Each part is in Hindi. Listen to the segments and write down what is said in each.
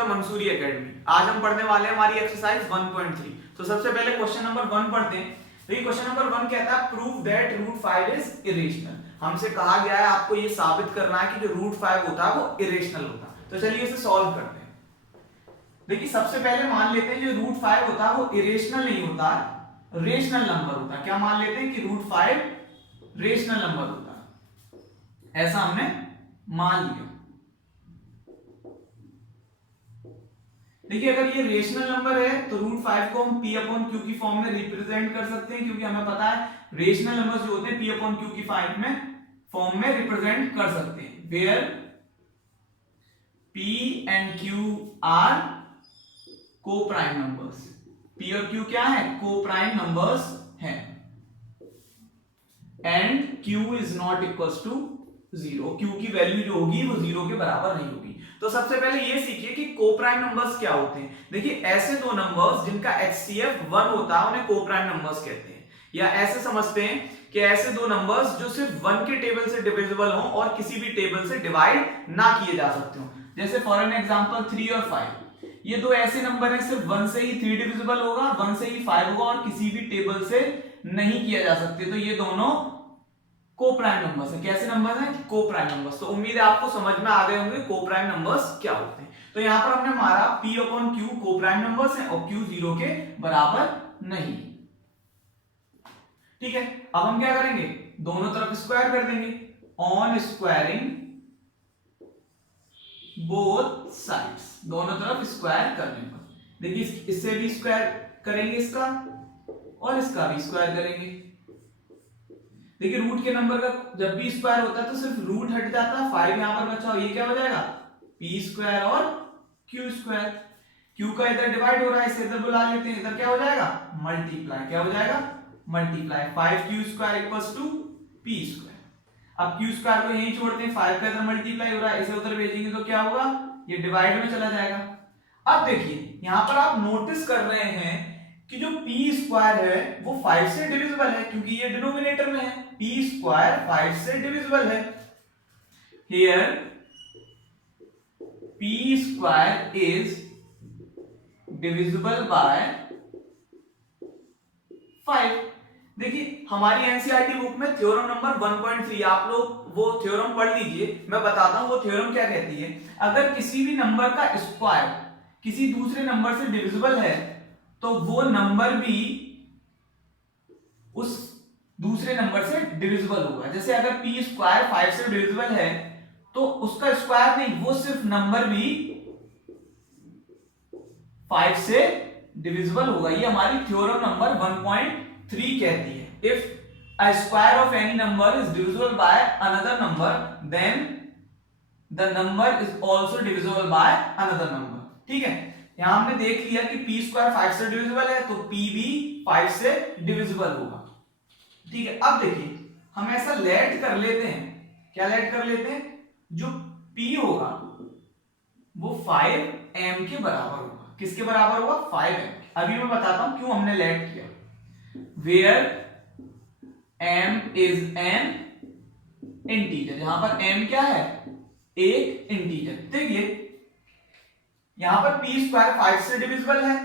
The Mansuri academy. आज हम पढ़ने वाले हैं हमारी एक्सरसाइज 1.3। तो सबसे पहले क्वेश्चन नंबर 1 पढ़ते हैं। तो ये क्वेश्चन नंबर 1 कहता है prove that root 5 is irrational. हमसे कहा गया है आपको ये साबित करना है कि जो रूट 5 होता है वो इरेशनल होता है। तो चलिए इसे सॉल्व करते हैं। देखिए सबसे पहले मान लेते हैं जो रूट 5 होता है वो इरेशनल नहीं होता है, रेशनल नंबर होता है। क्या मान लेते हैं कि रूट 5 रेशनल नंबर होता है, ऐसा हमने मान लिया। देखिए अगर ये रेशनल नंबर है तो रूट 5 को हम p अपॉन क्यू की फॉर्म में रिप्रेजेंट कर सकते हैं, क्योंकि हमें पता है रेशनल नंबर्स जो होते हैं p अपॉन क्यू की फॉर्म में रिप्रेजेंट कर सकते हैं, where p and q are coprime numbers. p और q क्या है? को प्राइम नंबर्स हैं and q is not equal to 0। q की वैल्यू जो होगी वो 0 के बराबर नहीं होगी। तो सबसे पहले ये सीखिए कि कोप्राइम नंबर्स क्या होते हैं। देखिए ऐसे दो नंबर्स जिनका HCF 1 होता है उन्हें कोप्राइम नंबर्स कहते हैं, या ऐसे समझते हैं कि ऐसे दो नंबर्स जो सिर्फ 1 के टेबल से डिविजिबल हो और किसी भी टेबल से डिवाइड ना किए जा सकते हो। जैसे फॉर एन एग्जांपल 3 और 5, ये दो ऐसे नंबर हैं सिर्फ 1 से ही 3 डिविजिबल होगा, 1 से ही 5 होगा और किसी भी टेबल से नहीं किया जा सकते। तो ये दोनों कोप्राइम नंबर्स है। कैसे नंबर्स हैं? Coprime numbers. तो उम्मीद है आपको समझ में आ गए होंगे कोप्राइम नंबर्स क्या होते हैं। तो यहां पर हमने मारा p upon q coprime numbers हैं और q 0 के बराबर नहीं। ठीक है, अब हम क्या करेंगे? दोनों तरफ स्क्वायर कर देंगे। ऑन स्क्वायरिंग बोथ साइड्स, दोनों तरफ स्क्वायर करने पर देखिए इससे भी स्क्वायर करेंगे इसका और इसका भी स्क्वायर करेंगे। देखिए रूट के नंबर का जब भी स्क्वायर होता है तो सिर्फ रूट हट जाता है, 5 यहां पर बचा, ये क्या हो जाएगा? p स्क्वायर और q स्क्वायर। q का इधर डिवाइड हो रहा है, इसे इधर बुला लेते हैं, इधर क्या हो जाएगा? मल्टीप्लाई। क्या हो जाएगा? Multiply. 5q square equals to p square. अब q स्क्वायर को यहीं छोड़ते हैं, 5 का इधर मल्टीप्लाई हो रहा है, इसे उधर भेजेंगे तो क्या होगा? ये डिवाइड में चला जाएगा। अब देखिए यहां पर आप नोटिस कर रहे हैं कि जो p स्क्वायर है वो 5 से डिविजिबल है, क्योंकि ये डिनोमिनेटर में है। p स्क्वायर 5 से डिविजिबल है। Here p square is divisible bye 5। देखिए हमारी एनसीईआरटी बुक में थ्योरम नंबर 1.3, आप लोग वो थ्योरम पढ़ लीजिए। मैं बताता हूं वो थ्योरम क्या कहती है। अगर किसी भी नंबर का स्क्वायर किसी दूसरे नंबर से डिविजिबल है तो वो नंबर भी उस दूसरे नंबर से डिविजिबल होगा। जैसे अगर p स्क्वायर 5 से डिविजिबल है तो उसका स्क्वायर नहीं, वो सिर्फ नंबर भी 5 से डिविजिबल होगा। ये हमारी थ्योरम नंबर 1.3 कहती है। If a square of any number is divisible by another number then the number is also divisible by another number. ठीक है, यहां हमने देख लिया कि p स्क्वायर 5 से डिविजिबल है तो p भी 5 से डिविजिबल होगा। ठीक है, अब देखिए हम ऐसा लेट कर लेते हैं। क्या लेट कर लेते हैं? जो p होगा वो 5m के बराबर होगा। किसके बराबर होगा? 5m। अभी मैं बताता हूं क्यों हमने लेट किया। Where m is an integer, यहां पर m क्या है? एक इंटीजर। देखिए यहां पर p स्क्वायर 5 से डिविजिबल है,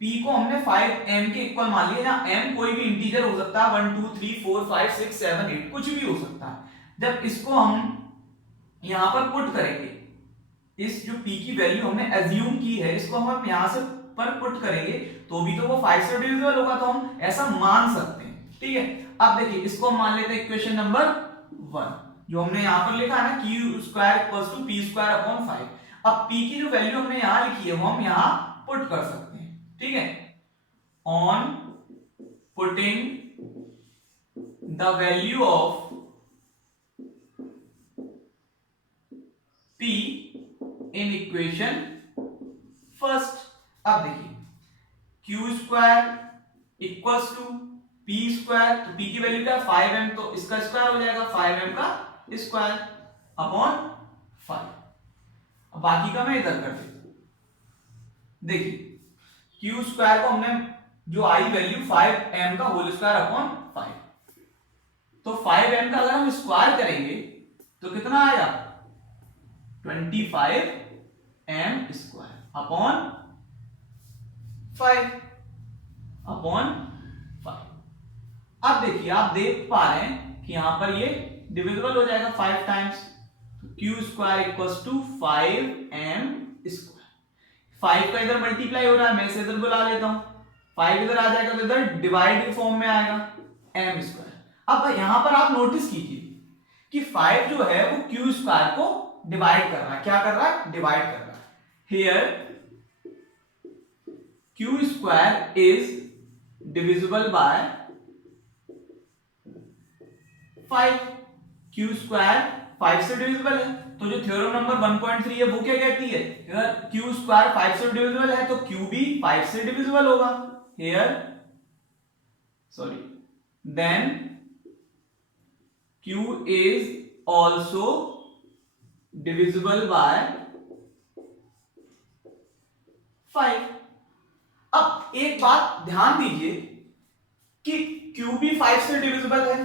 p को हमने 5m के इक्वल मान लिया। यहाँ m कोई भी इंटीजर हो सकता है, 1 2 3 4 5 6 7 8 कुछ भी हो सकता है। जब इसको हम यहां पर पुट करेंगे, इस जो p की वैल्यू हमने एज्यूम की है इसको हम यहां से पर पुट करेंगे तो भी तो वो 5 से डिविजिबल होगा, तो हम ऐसा मान सकते हैं। ठीक है, अब देखिए इसको हम मान लेते हैं इक्वेशन नंबर 1 जो हमने यहां पर लिखा है ना, q square equals to p square upon 5। अब p की जो वैल्यू हमने यहां लिखी है वो हम यहां पुट कर सकते हैं। ठीक है, on putting the value of p in equation first. अब देखिए q square equals to p square, तो p की वैल्यू क्या है? 5m, तो इसका स्क्वायर हो जाएगा 5m का स्क्वायर अपॉन 5। अब बाकी का मैं इधर कर देता हूं। देखिए q स्क्वायर को हमने जो आई वैल्यू 5m का होल स्क्वायर अपॉन 5, तो 5m का अगर हम स्क्वायर करेंगे तो कितना आएगा? 25m square. Upon 5 upon 5। अब देखिए, आप देख पा रहे हैं कि यहां पर ये डिविजिबल हो जाएगा 5 टाइम्स, तो q square equals to 5m square. 5 का इधर मल्टीप्लाई हो रहा है, मैं इसे इधर बुला लेता हूं, 5 इधर आ जाएगा तो इधर डिवाइड के फॉर्म में आएगा m स्क्वायर। अब यहां पर आप नोटिस कीजिए कि 5 जो है वो क्यू स्क्वायर को डिवाइड कर रहा है। क्या कर रहा है? डिवाइड कर रहा है। Here Q square is divisible bye 5। Q square 5 से डिविजिबल है, तो जो थ्योरम नंबर 1.3 है वो क्या कहती है? अगर क्यू स्क्वायर 5 से डिविजिबल है तो क्यू भी 5 से डिविजिबल होगा। Here then Q is also divisible by 5। अब एक बात ध्यान दीजिए कि Q भी 5 से डिविजिबल है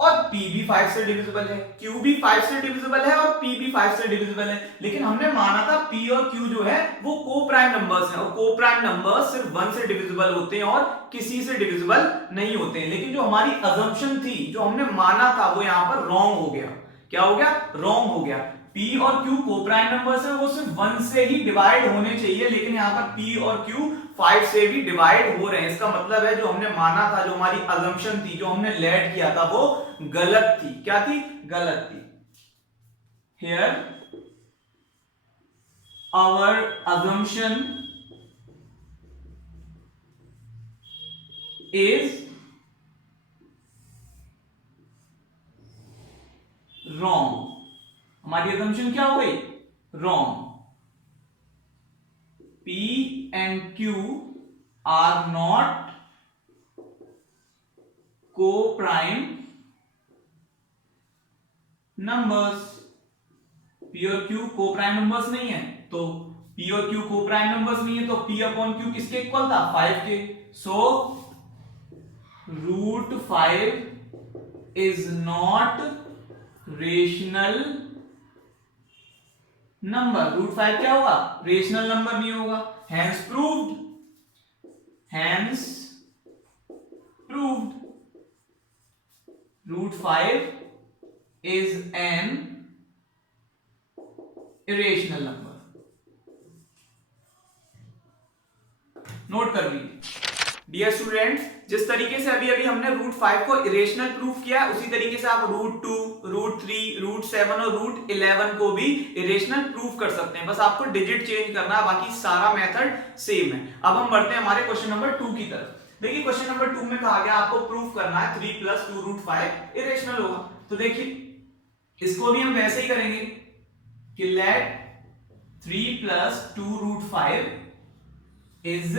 और P भी 5 से डिविजिबल है। Q भी 5 से डिविजिबल है और P भी 5 से डिविजिबल है, लेकिन हमने माना था P और Q जो है वो को प्राइम नंबर्स हैं और को प्राइम नंबर्स सिर्फ 1 से डिविजिबल होते हैं और किसी से डिविजिबल नहीं होते हैं। लेकिन जो हमारी अजम्पशन थी, जो हमने माना था, वो यहां पर रॉन्ग हो गया। क्या हो गया? रॉन्ग हो गया। P और Q को प्राइम नंबर्स है, वो सिर्फ 1 से ही डिवाइड होने चाहिए, लेकिन यहां पर P और Q 5 से भी डिवाइड हो रहे हैं। इसका मतलब है जो हमने माना था, जो हमारी अजम्पशन थी, जो हमने लेट किया था, वो गलत थी। क्या थी? गलत थी। Here our assumption is wrong। हमारी assumption क्या हो गई? wrong। P and Q are not co-prime numbers। P और Q को प्राइम नंबर्स नहीं है, तो P और Q को प्राइम नंबर्स नहीं है, तो P अपॉन Q किसके इक्वल था? 5 के। So √5 is not rational number. √5 क्या होगा? रेशनल नंबर नहीं होगा। Hence proved, hence proved √5 is an irrational number. Note कर लीजिए डियर स्टूडेंट्स, जिस तरीके से अभी हमने √5 को इरेशनल प्रूफ किया है, उसी तरीके से आप √2, √3, √7 और √11 को भी इरेशनल प्रूफ कर सकते हैं। बस आपको डिजिट चेंज करना है, बाकी सारा मेथड सेम है। अब हम बढ़ते हैं हमारे क्वेश्चन नंबर 2 की तरफ। देखिए क्वेश्चन नंबर 2 में कहा गया आपको प्रूफ करना है 3 + 2 √5 इरेशनल होगा। तो देखिए इसको भी हम वैसे ही करेंगे कि लेट 3 + 2 √5 इज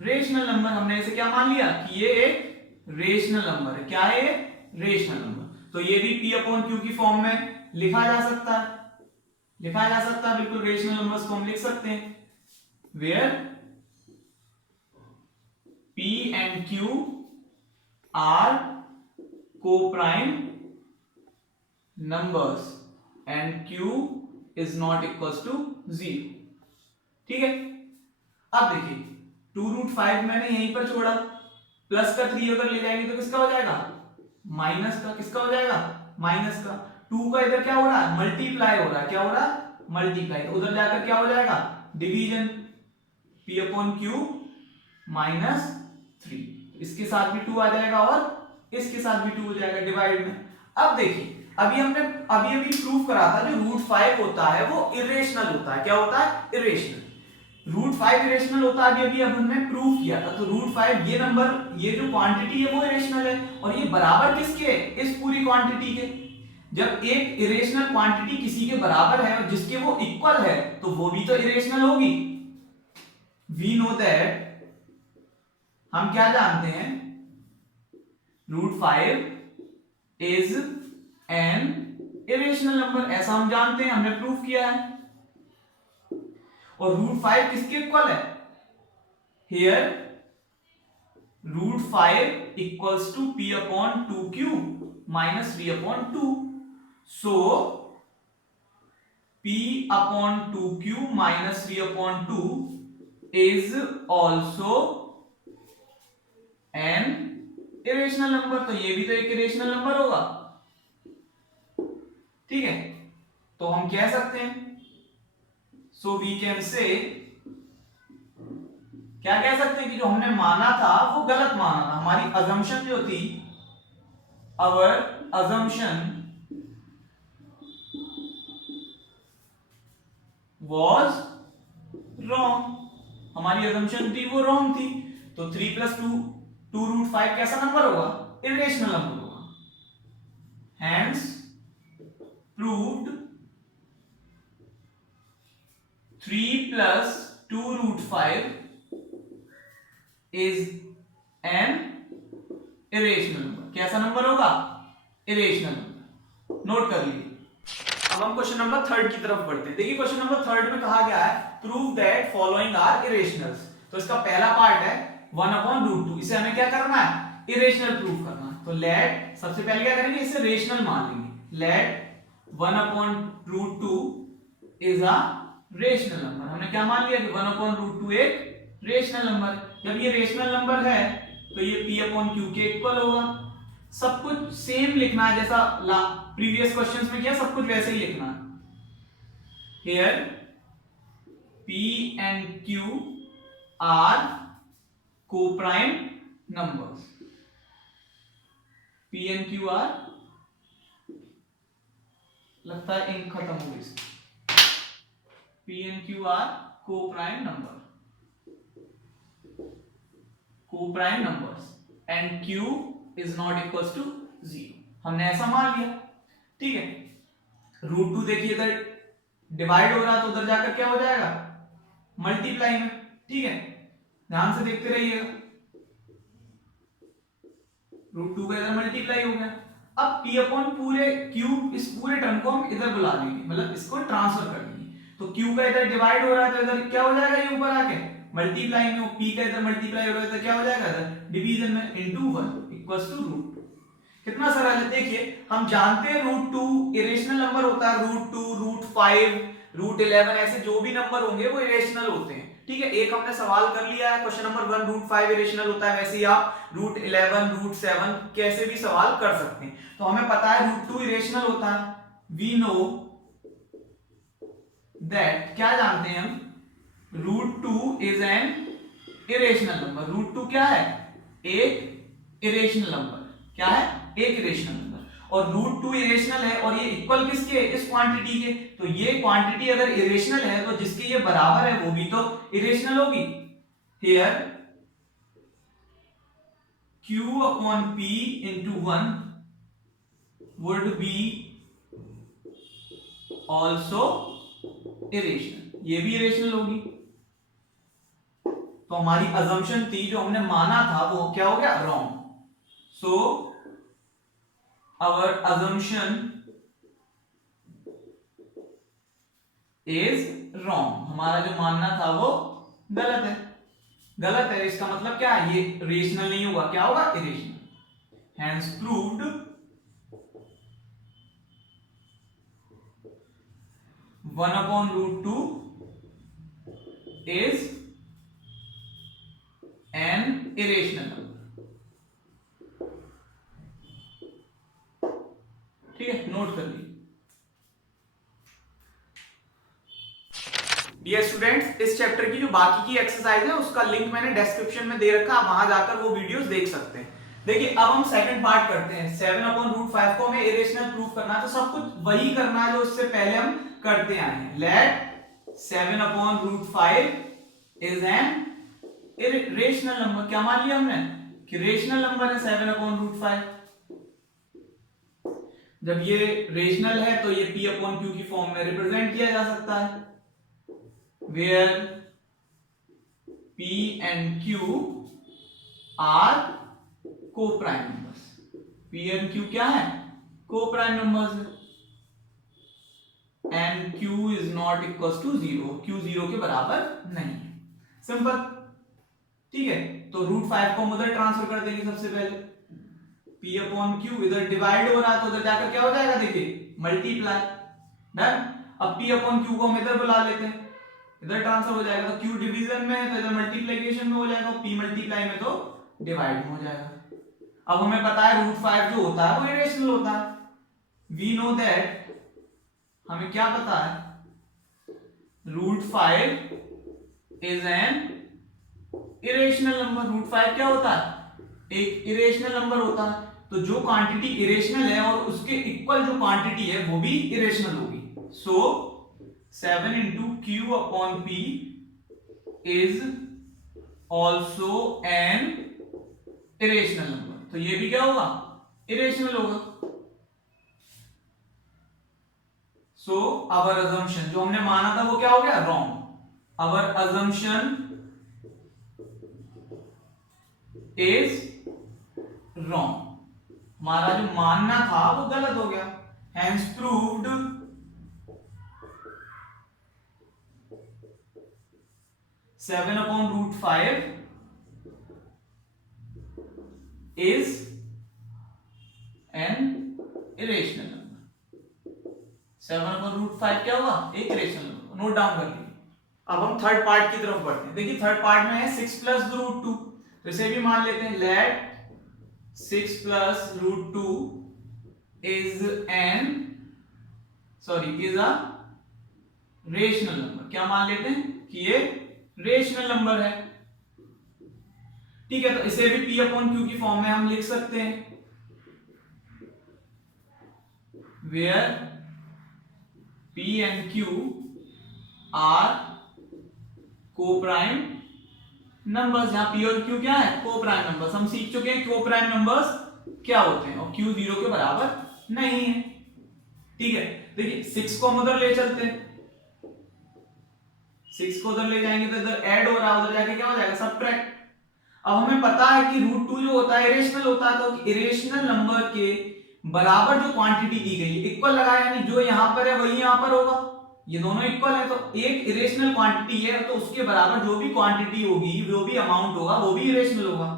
रेशनल नंबर। हमने इसे क्या मान लिया कि ये एक रेशनल नंबर है। क्या है ये? Rational number. तो ये भी P अपॉन Q की फॉर्म में लिखा जा सकता है, लिखा जा सकता है बिल्कुल। रेशनल नंबर्स को हम लिख सकते हैं where P and Q are co-prime numbers and Q is not equals to 0। ठीक है। अब देखिए 2√5 मैंने यहीं पर छोड़ा, प्लस का 3 अगर ले जाएंगे तो किसका हो जाएगा? माइनस का। किसका हो जाएगा? माइनस का। 2 का इधर क्या हो रहा है? मल्टीप्लाई हो रहा है। क्या हो रहा है? मल्टीप्लाई। उधर जाकर क्या हो जाएगा? डिवीजन। P upon Q -3। इसके साथ भी 2 आ जाएगा और इसके साथ भी 2 हो जाएगा डिवाइड में। अब देखिए अभी हमने अभी प्रूफ करा था जो √5 होता है वो इरेशनल होता है। क्या होता है? इरेशनल। √5 इरेशनल होता है, अभी हमने प्रूफ किया था। तो √5 ये नंबर, ये जो क्वांटिटी है वो इरेशनल है, और ये बराबर किसके है? इस पूरी क्वांटिटी के। जब एक इरेशनल क्वांटिटी किसी के बराबर है और जिसके वो इक्वल है तो वो भी तो इरेशनल होगी। वी नो दैट, हम क्या जानते हैं? √5 इज एन इरेशनल नंबर, ऐसा हम जानते हैं, हमने प्रूफ किया है। और √5 किसके इक्वल है? Here √5 equals to P upon 2Q -3 upon 2। So p upon 2q minus 3 upon 2 is also an irrational number। तो ये भी तो एक irrational number होगा, ठीक है। तो हम कह सकते हैं, so we can say, क्या कह सकते हैं कि जो हमने माना था वो गलत माना था, हमारी assumption जो थी, our assumption was wrong, हमारी assumption थी वो wrong थी। तो 3 plus 2 root 5 कैसा नंबर होगा, irrational नंबर होगा, hence proved 3 plus 2 root 5 is an irrational number। कैसा नंबर होगा, irrational नंबर। नोट कर लीजिए। अब हम क्वेश्चन नंबर 3 की तरफ बढ़ते हैं। देखिए क्वेश्चन नंबर 3 में कहा गया है prove that following are irrationals. तो इसका पहला पार्ट है 1/√2, इसे हमें क्या करना है, इरेशनल प्रूव करना है। तो लेट, सबसे पहले क्या करेंगे, इसे रेशनल मान लेंगे। Let 1/√2 is a rational number. हमने क्या मान लिया कि 1/√2 एक रेशनल नंबर। जब ये रेशनल नंबर है तो ये p/q के इक्वल होगा। सब कुछ सेम लिखना है जैसा प्रीवियस क्वेश्चंस में किया, सब कुछ वैसे ही लिखना है। Here p and q are co-prime numbers। p and q are, लगता है इंक खत्म हो गई इसकी। p and q are co-prime number, co-prime numbers and q is not equals to 0। हमने ऐसा मान लिया, ठीक है। √2 देखिए इधर डिवाइड हो रहा है तो उधर जाकर क्या हो जाएगा, मल्टीप्लाई में, ठीक है। ध्यान से देखते रहिएगा, √2 का इधर मल्टीप्लाई हो गया। अब p अपॉन पूरे q, इस पूरे टर्म को हम इधर बुला लेंगे, मतलब इसको ट्रांसफर कर देंगे। तो q का इधर डिवाइड हो रहा है तो इधर क्या हो जाएगा, ये ऊपर आके मल्टीप्लाई में, p का इधर मल्टीप्लाई हो रहा है तो क्या हो जाएगा, इधर डिवीजन में, इनटू 1 इक्वल्स टू √2। कितना सरल है। देखिए हम जानते हैं √2 इरेशनल नंबर होता है, √2, √5, √11 ऐसे जो भी नंबर होंगे वो इरेशनल होते हैं, ठीक है। एक हमने सवाल कर लिया है क्वेश्चन नंबर 1, √5 इरेशनल होता है, वैसे ही आप √11, √7 कैसे भी सवाल कर सकते हैं। तो हमें पता है √2 इरेशनल होता है। वी नो दैट, क्या जानते हैं हम, √2 इज एन इरेशनल नंबर। √2 क्या है, एक इरेशनल नंबर। क्या है, एक इरेशनल नंबर। और √2 इरेशनल है और ये इक्वल किसके, इस क्वांटिटी के। तो ये क्वांटिटी अगर इरेशनल है तो जिसके ये बराबर है वो भी तो इरेशनल होगी। Here q upon p into 1 would be also irrational, ये भी इरेशनल होगी। तो हमारी अजम्पशन थी, जो हमने माना था वो क्या हो गया, wrong. So our assumption is wrong। हमारा जो मानना था वो गलत है। गलत है इसका मतलब क्या है, ये रेशनल नहीं होगा, क्या होगा, irrational. hence proved 1/√2 is an irrational number। ठीक है, नोट कर लीजिए। डियर स्टूडेंट्स, इस चैप्टर की जो बाकी की एक्सरसाइज है उसका लिंक मैंने डिस्क्रिप्शन में दे रखा है, आप वहां जाकर वो वीडियोस देख सकते हैं। देखिए अब हम सेकंड पार्ट करते हैं। 7/√5 को हमें इरेशनल प्रूफ करना है, तो सब कुछ वही करना है जो इससे पहले हम करते आए हैं। Let 7/√5 is an rational number. क्या मान लिया हमने कि रेशनल नंबर है 7/√5। जब ये रेशनल है तो ये p/q की फॉर्म में रिप्रेजेंट किया जा सकता है, where p and q are co-prime numbers। p and q क्या है, co-prime numbers है। and q is not equals to 0, q 0 के बराबर नहीं है। सिंपल, ठीक है। तो √5 को हम उधर ट्रांसफर कर देंगे सबसे पहले। p/q इधर डिवाइड हो रहा है तो उधर जाकर क्या हो जाएगा, देखिए मल्टीप्लाई। डन। अब p अपॉन q को हम इधर बुला लेते हैं, इधर ट्रांसफर हो जाएगा, तो q डिवीजन में है तो इधर मल्टीप्लिकेशन में हो जाएगा, p मल्टीप्लाई में तो डिवाइड में हो जाएगा। अब हमें पता है रूट 5 जो होता है वो इरेशनल होता है, वी नो दैट, हमें क्या पता है, root 5 is an irrational number. Root 5 क्या होता है, एक इरेशनल नंबर होता है। तो जो क्वांटिटी इरेशनल है और उसके इक्वल जो क्वांटिटी है वो भी इरेशनल होगी। सो 7 into q upon p is also an irrational number। तो ये भी क्या होगा, इरेशनल होगा। सो आवर अजम्पशन, जो हमने माना था वो क्या हो गया, wrong. Our assumption is wrong, हमारा जो मानना था वो गलत हो गया। Hence proved 7 upon root 5 is an irrational number। 7 upon root 5 क्या होगा, एक इरेशनल नंबर, नोट डाउन कर लीजिए। अब हम थर्ड पार्ट की तरफ बढ़ते हैं। देखिए थर्ड पार्ट में है 6 प्लस रूट 2, तो इसे भी मान लेते हैं, let 6 plus root 2 is a rational number. क्या मान लेते हैं कि ये रेशनल नंबर है, ठीक है। तो इसे भी p अपॉन q की फॉर्म में हम लिख सकते हैं, where p and q are coprime numbers. यहां p और q क्या है, को प्राइम नंबर्स। हम सीख चुके हैं को प्राइम नंबर्स क्या होते हैं, और q 0 के बराबर नहीं है, ठीक है। देखिए 6 को हम उधर ले चलते हैं, 6 को उधर ले जाएंगे तो इधर ऐड हो रहा है, उधर जाके क्या हो जाएगा, सबट्रैक्ट। अब हमें पता है कि रूट 2 जो होता है इरेशनल होता है, तो इरेशनल नंबर के बराबर जो क्वांटिटी दी गई है, इक्वल लगाया, यानी जो यहां पर है वही यहां पर होगा, ये दोनों इक्वल है। तो एक इरेशनल क्वांटिटी है तो उसके बराबर जो भी क्वांटिटी होगी, जो भी अमाउंट होगा वो भी इरेशनल होगा।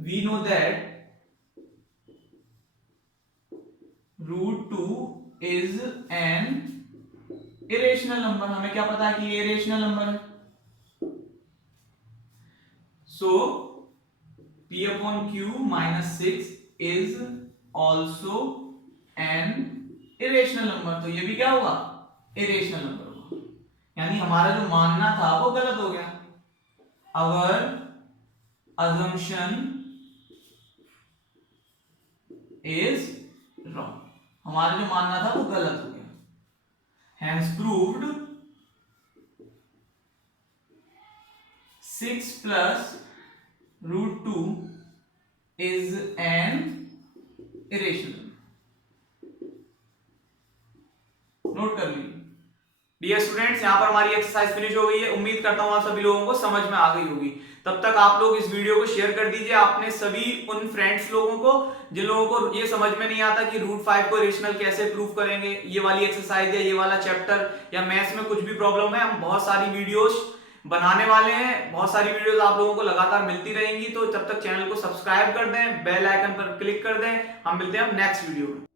We know that root 2 is an irrational number. हमें क्या पता है कि ये इरेशनल नंबर है। सो p upon q minus 6 is also an irrational number। तो ये भी क्या होगा, इरेशनल नंबर होगा, यानी हमारा जो मानना था वो गलत हो गया। Our assumption is wrong, हमारा जो मानना था वो गलत हो गया। Hence proved 6 plus root 2 is an irrational। Note कर लीजिए। डियर स्टूडेंट्स, यहां पर हमारी एक्सरसाइज फिनिश हो गई है। उम्मीद करता हूं आप सभी लोगों को समझ में आ गई होगी। तब तक आप लोग इस वीडियो को शेयर कर दीजिए अपने सभी उन फ्रेंड्स लोगों को जिन लोगों को ये समझ में नहीं आता कि रूट 5 को इरेशनल कैसे प्रूव करेंगे। ये वाली एक्सरसाइज या ये वाला चैप्टर या मैथ्स में कुछ भी प्रॉब्लम है, हम बहुत सारी वीडियोस बनाने वाले हैं, बहुत सारी वीडियोस आप लोगों को लगातार मिलती रहेंगी। तो तब तक चैनल को सब्सक्राइब कर दें, बेल आइकन पर क्लिक कर दें। हम मिलते हैं नेक्स्ट वीडियो में।